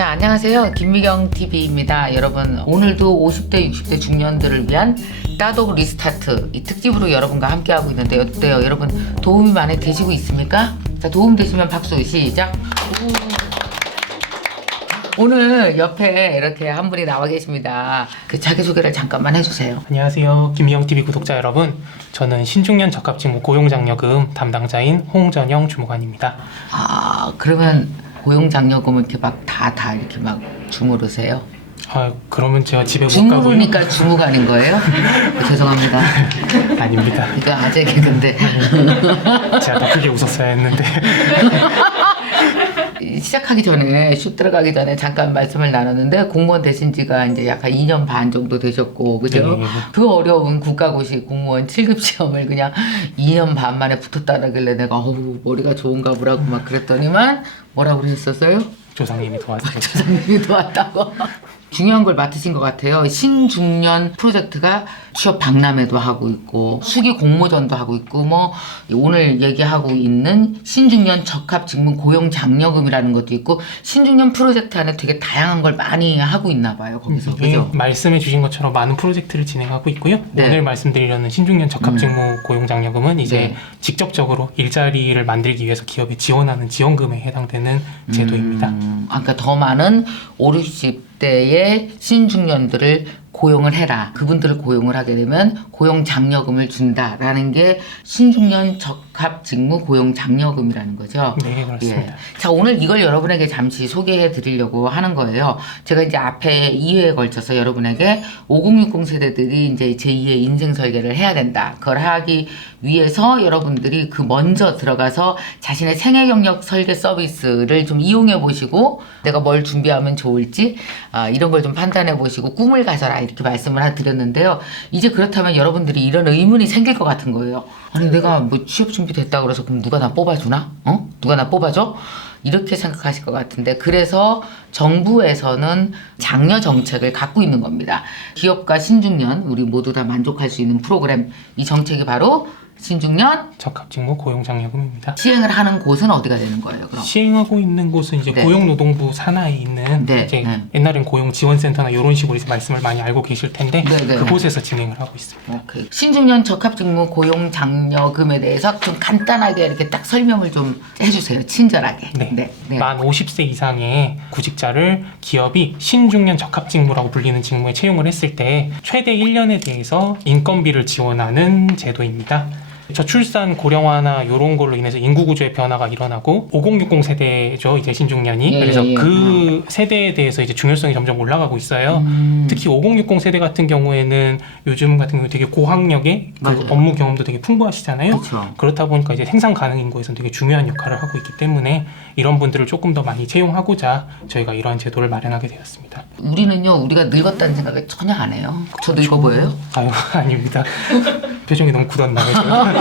자, 안녕하세요. 김미경 TV입니다. 여러분, 오늘도 50대, 60대 중년들을 위한 따독 리스타트 이 특집으로 여러분과 함께하고 있는데 어때요? 여러분 도움이 많이 되시고 있습니까? 자, 도움 되시면 박수 시작. 오늘 옆에 이렇게 한 분이 나와 계십니다. 그 자기소개를 잠깐만 해주세요. 안녕하세요. 김미영TV 구독자 여러분. 저는 신중년 적합직무 고용장려금 담당자인 홍전영 주무관입니다. 아, 그러면 고용장려금을 이렇게 막 다 이렇게 막 주무르세요? 그러면 제가 집에 못 가고요. 주무르니까 주무관인 거예요? 죄송합니다. 아닙니다. 이거 아재 개그인데. 제가 더 크게 웃었어야 했는데. 시작하기 전에 슛 들어가기 전에 잠깐 말씀을 나눴는데 공무원 되신 지가 이제 약간 2년 반 정도 되셨고 그죠? 네. 그 어려운 국가고시 공무원 7급 시험을 그냥 2년 반 만에 붙었다라길래 내가 어우 머리가 좋은가 보라고 막 그랬더니만 뭐라고 그랬었어요? 조상님이 도와주셨어요. 조상님이 도왔다고. 중요한 걸 맡으신 것 같아요. 신중년 프로젝트가 취업 박람회도 하고 있고 수기 공모전도 하고 있고 뭐 오늘 얘기하고 있는 신중년 적합직무 고용장려금이라는 것도 있고 신중년 프로젝트 안에 되게 다양한 걸 많이 하고 있나 봐요. 거기서 그죠? 말씀해 주신 것처럼 많은 프로젝트를 진행하고 있고요. 네. 오늘 말씀드리려는 신중년 적합직무 고용장려금은 이제 네. 직접적으로 일자리를 만들기 위해서 기업이 지원하는 지원금에 해당되는 제도입니다. 그러니까 더 많은 5, 60대의 신중년들을 고용을 해라. 그분들을 고용을 하게 되면 고용장려금을 준다라는 게 신중년 적합직무 고용장려금이라는 거죠. 네, 그렇습니다. 예. 자, 오늘 이걸 여러분에게 잠시 소개해 드리려고 하는 거예요. 제가 이제 앞에 2회에 걸쳐서 여러분에게 5060 세대들이 이제 제2의 인생 설계를 해야 된다. 그걸 하기 위해서 여러분들이 그 먼저 들어가서 자신의 생애 경력 설계 서비스를 좀 이용해 보시고 내가 뭘 준비하면 좋을지 이런 걸 좀 판단해 보시고 꿈을 가져라 이렇게 말씀을 드렸는데요. 이제 그렇다면 여러분들이 이런 의문이 생길 것 같은 거예요. 아니 내가 뭐 취업 준비 됐다 그래서 그럼 누가 나 뽑아주나? 누가 나 뽑아줘? 이렇게 생각하실 것 같은데 그래서 정부에서는 장려 정책을 갖고 있는 겁니다. 기업과 신중년 우리 모두 다 만족할 수 있는 프로그램 이 정책이 바로 신중년 적합직무 고용장려금입니다. 시행을 하는 곳은 어디가 되는 거예요? 그럼 시행하고 있는 곳은 이제 네. 고용노동부 산하에 있는 네, 이제 네. 옛날엔 고용지원센터나 이런 식으로 이제 말씀을 많이 알고 계실 텐데 네, 네, 그곳에서 진행을 하고 있습니다. 오케이. 신중년 적합직무 고용장려금에 대해서 좀 간단하게 이렇게 딱 설명을 좀 해주세요. 친절하게. 네. 만 50세 이상의 구직자를 기업이 신중년 적합직무라고 불리는 직무에 채용을 했을 때 최대 1년에 대해서 인건비를 지원하는 제도입니다. 저출산 고령화나 이런 걸로 인해서 인구 구조의 변화가 일어나고 5060 세대죠 이제 신중년이. 예, 그래서 예. 그 세대에 대해서 이제 중요성이 점점 올라가고 있어요. 특히 5060 세대 같은 경우에는 요즘 같은 경우 되게 고학력의 그 맞아요. 업무 경험도 되게 풍부하시잖아요. 그렇죠. 그렇다 보니까 이제 생산 가능 인구에서는 되게 중요한 역할을 하고 있기 때문에 이런 분들을 조금 더 많이 채용하고자 저희가 이러한 제도를 마련하게 되었습니다. 우리는요, 우리가 늙었다는 생각을 전혀 안 해요. 저 늙어 보여요? 아유, 아닙니다. 표정이 너무 굳었나요?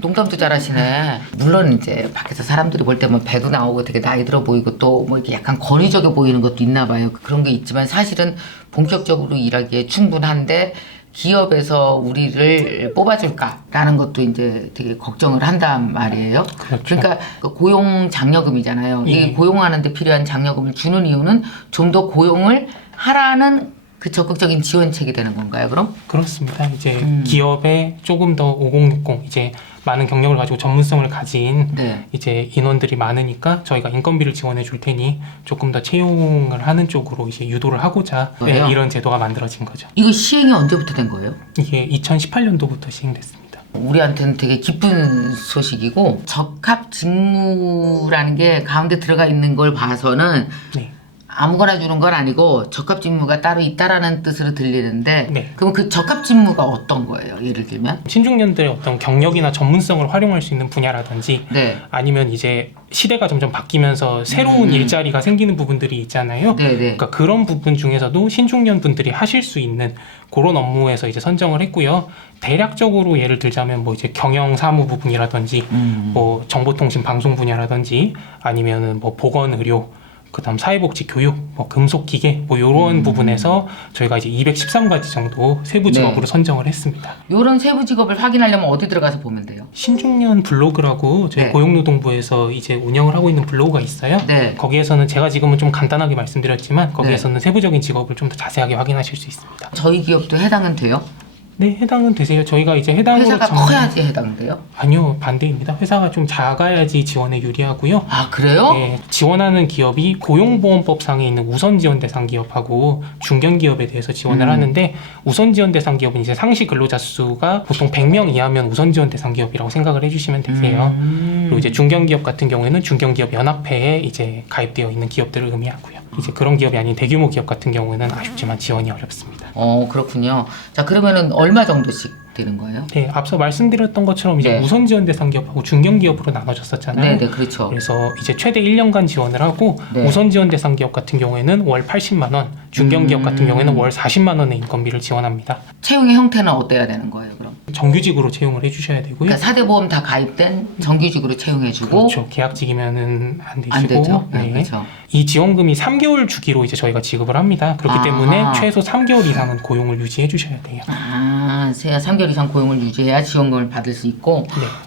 농담도 잘하시네. 물론 이제 밖에서 사람들이 볼 때 뭐 배도 나오고 되게 나이 들어 보이고 또 뭐 이렇게 약간 권위적이 보이는 것도 있나 봐요. 그런 게 있지만 사실은 본격적으로 일하기에 충분한데 기업에서 우리를 뽑아줄까라는 것도 이제 되게 걱정을 한단 말이에요. 그렇죠. 그러니까 그 고용 장려금이잖아요. 예. 이 고용하는데 필요한 장려금을 주는 이유는 좀 더 고용을 하라는 그 적극적인 지원책이 되는 건가요, 그럼? 그렇습니다. 이제 기업에 조금 더 5060 이제 많은 경력을 가지고 전문성을 가진 네. 이제 인원들이 많으니까 저희가 인건비를 지원해 줄 테니 조금 더 채용을 하는 쪽으로 이제 유도를 하고자 그래요? 이런 제도가 만들어진 거죠. 이거 시행이 언제부터 된 거예요? 이게 2018년도부터 시행됐습니다. 우리한테는 되게 기쁜 소식이고 적합 직무라는 게 가운데 들어가 있는 걸 봐서는 네. 아무거나 주는 건 아니고 적합 직무가 따로 있다라는 뜻으로 들리는데 네. 그럼 그 적합 직무가 어떤 거예요? 예를 들면 신중년들의 어떤 경력이나 전문성을 활용할 수 있는 분야라든지 네. 아니면 이제 시대가 점점 바뀌면서 새로운 일자리가 생기는 부분들이 있잖아요. 네네. 그러니까 그런 부분 중에서도 신중년 분들이 하실 수 있는 그런 업무에서 이제 선정을 했고요. 대략적으로 예를 들자면 뭐 이제 경영 사무 부분이라든지 뭐 정보통신 방송 분야라든지 아니면은 뭐 보건 의료 그다음 사회복지 교육, 뭐 금속기계 뭐 이런 부분에서 저희가 이제 213가지 정도 세부 직업으로 네. 선정을 했습니다. 이런 세부 직업을 확인하려면 어디 들어가서 보면 돼요? 신중년 블로그라고 저희 네. 고용노동부에서 이제 운영을 하고 있는 블로그가 있어요. 네. 거기에서는 제가 지금은 좀 간단하게 말씀드렸지만 거기에서는 세부적인 직업을 좀 더 자세하게 확인하실 수 있습니다. 저희 기업도 해당은 돼요? 네, 해당은 되세요. 저희가 이제 해당으로 회사가 정말- 커야지 해당돼요? 아니요, 반대입니다. 회사가 좀 작아야지 지원에 유리하고요. 아 그래요? 네, 지원하는 기업이 고용보험법상에 있는 우선지원 대상 기업하고 중견기업에 대해서 지원을 하는데 우선지원 대상 기업은 이제 상시 근로자 수가 보통 100명 이하면 우선지원 대상 기업이라고 생각을 해주시면 되세요. 그리고 이제 중견기업 같은 경우에는 중견기업 연합회에 이제 가입되어 있는 기업들을 의미하고요. 이제 그런 기업이 아닌 대규모 기업 같은 경우에는 아쉽지만 지원이 어렵습니다. 그렇군요. 자 그러면은 얼마 정도씩 되는 거예요? 네, 앞서 말씀드렸던 것처럼 이제 네. 우선 지원 대상 기업하고 중견 기업으로 나눠졌었잖아요. 네네 그렇죠. 그래서 이제 최대 1년간 지원을 하고 네. 우선 지원 대상 기업 같은 경우에는 월 80만 원, 중견 기업 같은 경우에는 월 40만 원의 인건비를 지원합니다. 채용의 형태는 어때야 되는 거예요 그럼? 정규직으로 채용을 해주셔야 되고요. 그러니까 4대 보험 다 가입된 정규직으로 채용해주고 그렇죠. 계약직이면은 안 되시고 안 되죠. 네, 네. 그렇죠. 이 지원금이 3개월 주기로 이제 저희가 지급을 합니다. 그렇기 아. 때문에 최소 3개월 이상은 고용을 유지해 주셔야 돼요. 아, 3개월 이상 고용을 유지해야 지원금을 받을 수 있고.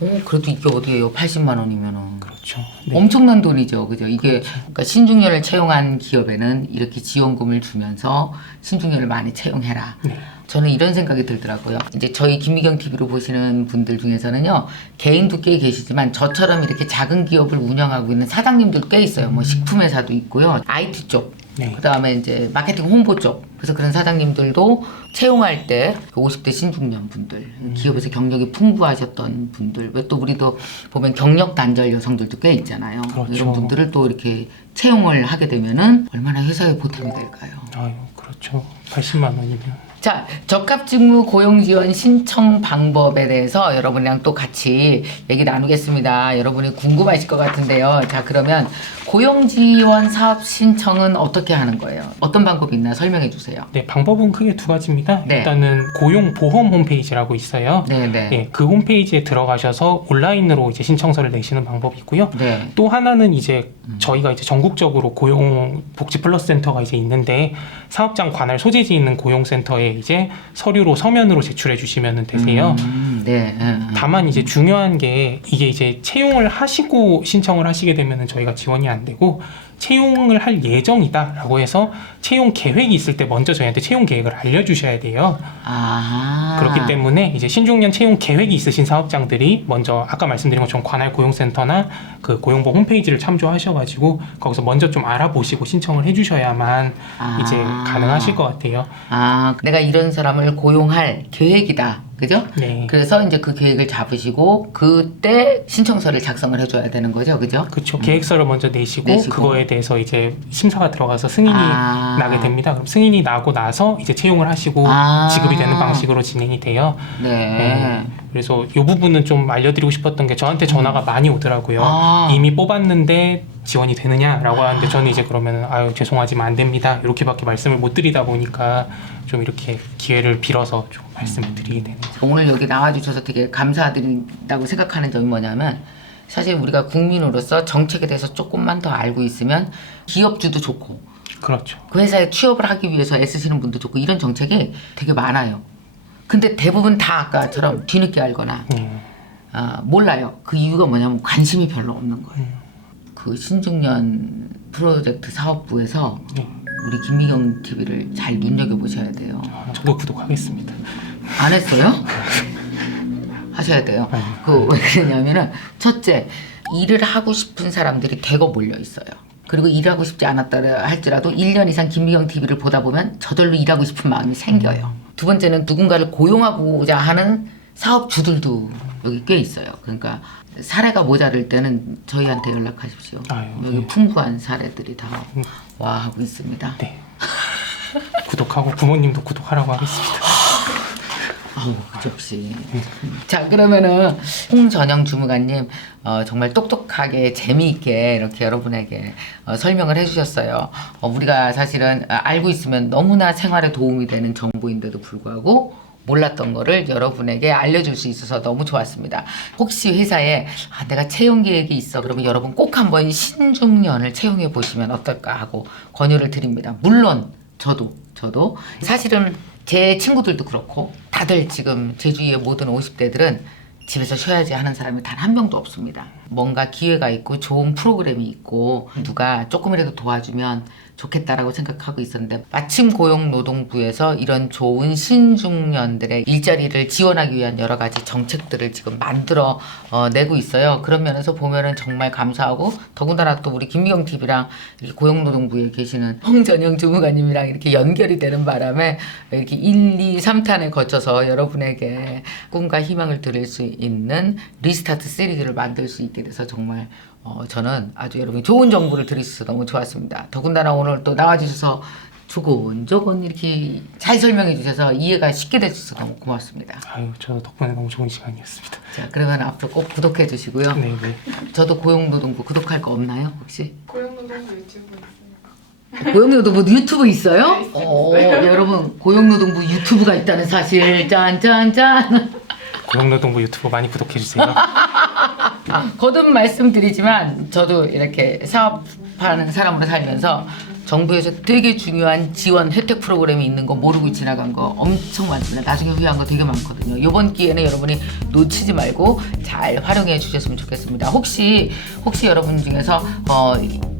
네, 그래도 이게 어디예요? 80만 원이면은. 그렇죠. 네. 엄청난 돈이죠, 그죠? 이게 그러니까 신중년을 채용한 기업에는 이렇게 지원금을 주면서 신중년을 많이 채용해라. 네. 저는 이런 생각이 들더라고요. 이제 저희 김미경 TV로 보시는 분들 중에서는요, 개인도 꽤 계시지만 저처럼 이렇게 작은 기업을 운영하고 있는 사장님들 꽤 있어요. 뭐 식품회사도 있고요, IT 쪽. 네. 그 다음에 이제 마케팅 홍보 쪽. 그래서 그런 사장님들도 채용할 때 50대 신중년 분들, 기업에서 경력이 풍부하셨던 분들, 왜 또 우리도 보면 경력 단절 여성들도 꽤 있잖아요. 그렇죠. 이런 분들을 또 이렇게 채용을 하게 되면은 얼마나 회사에 보탬이 될까요? 아유, 그렇죠. 80만 원이면. 자, 적합직무 고용지원 신청 방법에 대해서 여러분이랑 또 같이 얘기 나누겠습니다. 여러분이 궁금하실 것 같은데요. 자, 그러면 고용지원 사업 신청은 어떻게 하는 거예요? 어떤 방법이 있나 설명해 주세요. 네, 방법은 크게 두 가지입니다. 네. 일단은 고용보험 홈페이지라고 있어요. 네네. 예, 그 홈페이지에 들어가셔서 온라인으로 이제 신청서를 내시는 방법이 있고요. 네. 또 하나는 이제 저희가 이제 전국적으로 고용복지플러스센터가 이제 있는데 사업장 관할 소재지 있는 고용센터에 이제 서류로 서면으로 제출해 주시면 되세요. 네. 다만 이제 중요한 게 이게 이제 채용을 하시고 신청을 하시게 되면은 저희가 지원이 안 되고 채용을 할 예정이다라고 해서 채용 계획이 있을 때 먼저 저희한테 채용 계획을 알려주셔야 돼요. 아. 그렇기 때문에 이제 신중년 채용 계획이 있으신 사업장들이 먼저 아까 말씀드린 것처럼 관할 고용센터나 그 고용보 홈페이지를 참조하셔가지고 거기서 먼저 좀 알아보시고 신청을 해주셔야만 이제 가능하실 것 같아요. 아, 내가 이런 사람을 고용할 계획이다. 그죠? 네. 그래서 이제 그 계획을 잡으시고 그때 신청서를 작성을 해줘야 되는 거죠. 그죠? 그렇죠. 계획서를 먼저 내시고 내시고. 그거에 대해서 이제 심사가 들어가서 승인이 아. 나게 됩니다. 그럼 승인이 나고 나서 이제 채용을 하시고 아. 지급이 되는 방식으로 진행이 돼요. 네. 그래서 이 부분은 좀 알려드리고 싶었던 게 저한테 전화가 많이 오더라고요. 아. 이미 뽑았는데 지원이 되느냐라고 하는데 저는 이제 그러면 아유 죄송하지만 안 됩니다 이렇게밖에 말씀을 못 드리다 보니까 좀 이렇게 기회를 빌어서 좀 말씀을 드리게 되는. 오늘 여기 나와주셔서 되게 감사드린다고 생각하는 점이 뭐냐면 사실 우리가 국민으로서 정책에 대해서 조금만 더 알고 있으면 기업주도 좋고 그렇죠. 그 회사에 취업을 하기 위해서 애쓰시는 분도 좋고 이런 정책이 되게 많아요. 근데 대부분 다 아까처럼 뒤늦게 알거나 몰라요. 그 이유가 뭐냐면 관심이 별로 없는 거예요. 그 신중년 프로젝트 사업부에서 우리 김미경 TV를 잘 눈여겨보셔야 돼요. 저도 구독하겠습니다. 안 했어요? 하셔야 돼요. 그 왜 그러냐면은 첫째 일을 하고 싶은 사람들이 대거 몰려 있어요. 그리고 일하고 싶지 않았다 할지라도 1년 이상 김미경 TV를 보다 보면 저절로 일하고 싶은 마음이 생겨요. 두 번째는 누군가를 고용하고자 하는 사업주들도 여기 꽤 있어요. 그러니까 사례가 모자랄 때는 저희한테 연락하십시오. 아유, 여기 네. 풍부한 사례들이 다 와 하고 있습니다. 네. 구독하고 부모님도 구독하라고 하겠습니다. 아우 역시. 자 그러면은 홍전영 주무관님 정말 똑똑하게 재미있게 이렇게 여러분에게 설명을 해주셨어요. 우리가 사실은 알고 있으면 너무나 생활에 도움이 되는 정보인데도 불구하고 몰랐던 거를 여러분에게 알려줄 수 있어서 너무 좋았습니다. 혹시 회사에 내가 채용 계획이 있어 그러면 여러분 꼭 한번 신중년을 채용해 보시면 어떨까 하고 권유를 드립니다. 물론 저도 사실은 제 친구들도 그렇고 다들 지금 제 주위의 모든 50대들은 집에서 쉬어야지 하는 사람이 단 한 명도 없습니다. 뭔가 기회가 있고 좋은 프로그램이 있고 누가 조금이라도 도와주면 좋겠다라고 생각하고 있었는데 마침 고용노동부에서 이런 좋은 신중년들의 일자리를 지원하기 위한 여러 가지 정책들을 지금 만들어 내고 있어요. 그런 면에서 보면은 정말 감사하고 더군다나 또 우리 김미경 TV랑 고용노동부에 계시는 홍전영 주무관님이랑 이렇게 연결이 되는 바람에 이렇게 1, 2, 3탄에 거쳐서 여러분에게 꿈과 희망을 드릴 수 있는 리스타트 시리즈를 만들 수 있게 돼서 정말 저는 아주 여러분 좋은 정보를 드릴 수 있어서 너무 좋았습니다. 더군다나 오늘 또 나와주셔서 조곤조곤 이렇게 잘 설명해 주셔서 이해가 쉽게 될 수 있어서 너무 고맙습니다. 아유, 저 덕분에 너무 좋은 시간이었습니다. 자, 그러면 앞으로 꼭 구독해 주시고요. 네. 저도 고용노동부 구독할 거 없나요, 혹시? 고용노동부 유튜브 있어요. 고용노동부 유튜브 있어요? 여러분 고용노동부 유튜브가 있다는 사실 짠짠짠. 고용노동부 유튜브 많이 구독해주세요. 거듭 말씀드리지만 저도 이렇게 사업하는 사람으로 살면서 정부에서 되게 중요한 지원 혜택 프로그램이 있는 거 모르고 지나간 거 엄청 많습니다. 나중에 후회한 거 되게 많거든요. 이번 기회는 여러분이 놓치지 말고 잘 활용해 주셨으면 좋겠습니다. 혹시 여러분 중에서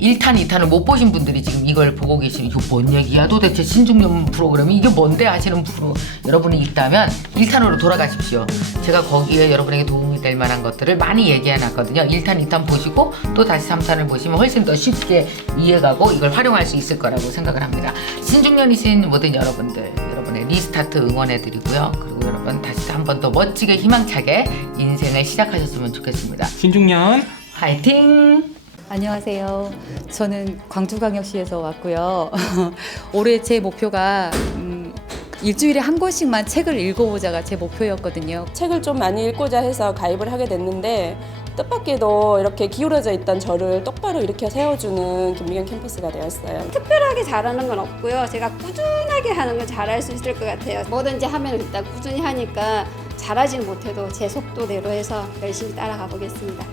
1탄, 2탄을 못 보신 분들이 지금 이걸 보고 계시는 이거 뭔 얘기야? 도대체 신중년 프로그램이 이게 뭔데 하시는 여러분이 있다면 1탄으로 돌아가십시오. 제가 거기에 여러분에게 도움이 될 만한 것들을 많이 얘기해 놨거든요. 1탄, 2탄 보시고 또 다시 3탄을 보시면 훨씬 더 쉽게 이해가고 이걸 활용할 수 있을 거라고 생각을 합니다. 신중년이신 모든 여러분의 리스타트 응원해 드리고요. 그리고 여러분 다시 한 번 더 멋지게 희망차게 인생을 시작하셨으면 좋겠습니다. 신중년 화이팅! 안녕하세요. 저는 광주광역시에서 왔고요. 올해 제 목표가 일주일에 한 권씩만 책을 읽어보자가 제 목표였거든요. 책을 좀 많이 읽고자 해서 가입을 하게 됐는데 뜻밖에도 이렇게 기울어져 있던 저를 똑바로 일으켜 세워주는 김미경 캠퍼스가 되었어요. 특별하게 잘하는 건 없고요. 제가 꾸준하게 하는 건 잘할 수 있을 것 같아요. 뭐든지 하면 일단 꾸준히 하니까 잘하지는 못해도 제 속도대로 해서 열심히 따라가 보겠습니다.